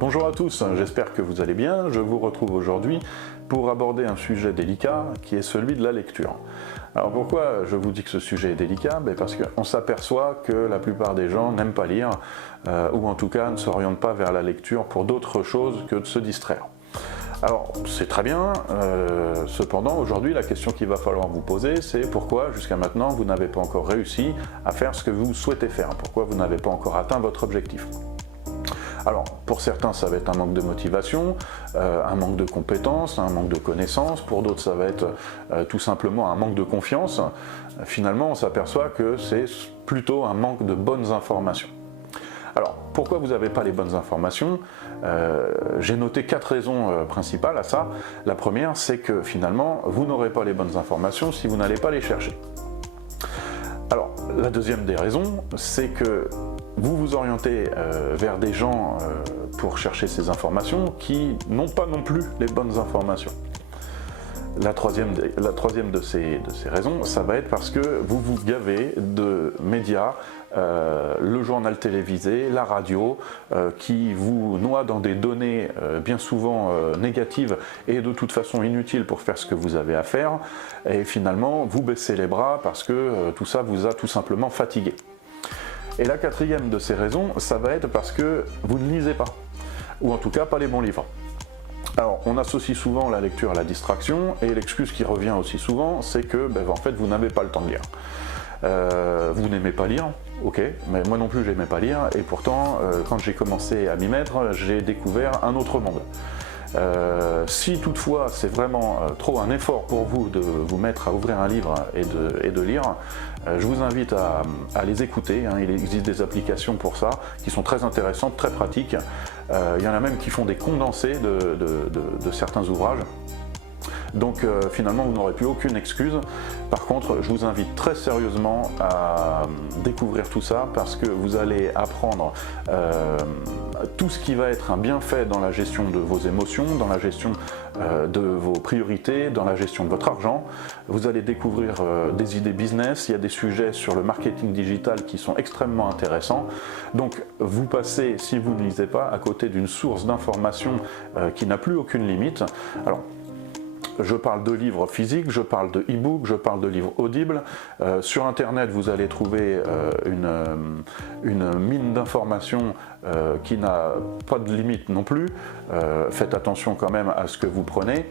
Bonjour à tous, j'espère que vous allez bien. Je vous retrouve aujourd'hui pour aborder un sujet délicat qui est celui de la lecture. Alors pourquoi je vous dis que ce sujet est délicat? Parce qu'on s'aperçoit que la plupart des gens n'aiment pas lire, ou en tout cas ne s'orientent pas vers la lecture pour d'autres choses que de se distraire. Alors c'est très bien, cependant aujourd'hui la question qu'il va falloir vous poser, c'est pourquoi jusqu'à maintenant vous n'avez pas encore réussi à faire ce que vous souhaitez faire, pourquoi vous n'avez pas encore atteint votre objectif. Alors pour certains ça va être un manque de motivation, un manque de compétences, un manque de connaissances, pour d'autres ça va être tout simplement un manque de confiance. Finalement on s'aperçoit que c'est plutôt un manque de bonnes informations. Alors, pourquoi vous n'avez pas les bonnes informations? J'ai noté 4 raisons principales à ça. La première, c'est que finalement, vous n'aurez pas les bonnes informations si vous n'allez pas les chercher. Alors, la deuxième des raisons, c'est que vous vous orientez vers des gens pour chercher ces informations qui n'ont pas non plus les bonnes informations. La troisième de ces raisons, ça va être parce que vous vous gavez de médias, le journal télévisé, la radio, qui vous noient dans des données bien souvent négatives et de toute façon inutiles pour faire ce que vous avez à faire, et finalement vous baissez les bras parce que tout ça vous a tout simplement fatigué. Et la quatrième de ces raisons, ça va être parce que vous ne lisez pas, ou en tout cas pas les bons livres. Alors, on associe souvent la lecture à la distraction, et l'excuse qui revient aussi souvent, c'est que en fait, vous n'avez pas le temps de lire. Vous n'aimez pas lire, ok, mais moi non plus j'aimais pas lire, et pourtant, quand j'ai commencé à m'y mettre, j'ai découvert un autre monde. Si toutefois c'est vraiment trop un effort pour vous de vous mettre à ouvrir un livre et de lire, je vous invite à les écouter, hein. Il existe des applications pour ça qui sont très intéressantes, très pratiques. Il y en a même qui font des condensés de certains ouvrages. Donc finalement vous n'aurez plus aucune excuse. Par contre je vous invite très sérieusement à découvrir tout ça parce que vous allez apprendre tout ce qui va être un bienfait dans la gestion de vos émotions, dans la gestion de vos priorités, dans la gestion de votre argent. Vous allez découvrir des idées business, il y a des sujets sur le marketing digital qui sont extrêmement intéressants. Donc vous passez, si vous ne lisez pas, à côté d'une source d'information qui n'a plus aucune limite. Alors, je parle de livres physiques, je parle de e-book, je parle de livres audibles. Sur internet vous allez trouver une mine d'informations qui n'a pas de limite non plus. Faites attention quand même à ce que vous prenez.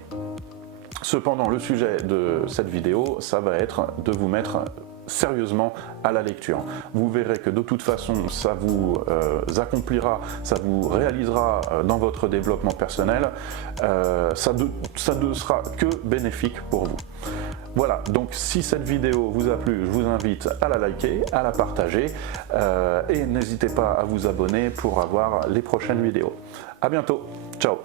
Cependant le sujet de cette vidéo, ça va être de vous mettre sérieusement à la lecture. Vous verrez que de toute façon ça vous accomplira, ça vous réalisera dans votre développement personnel, ça ne sera que bénéfique pour vous. Voilà, donc si cette vidéo vous a plu, je vous invite à la liker, à la partager et n'hésitez pas à vous abonner pour avoir les prochaines vidéos. À bientôt, ciao.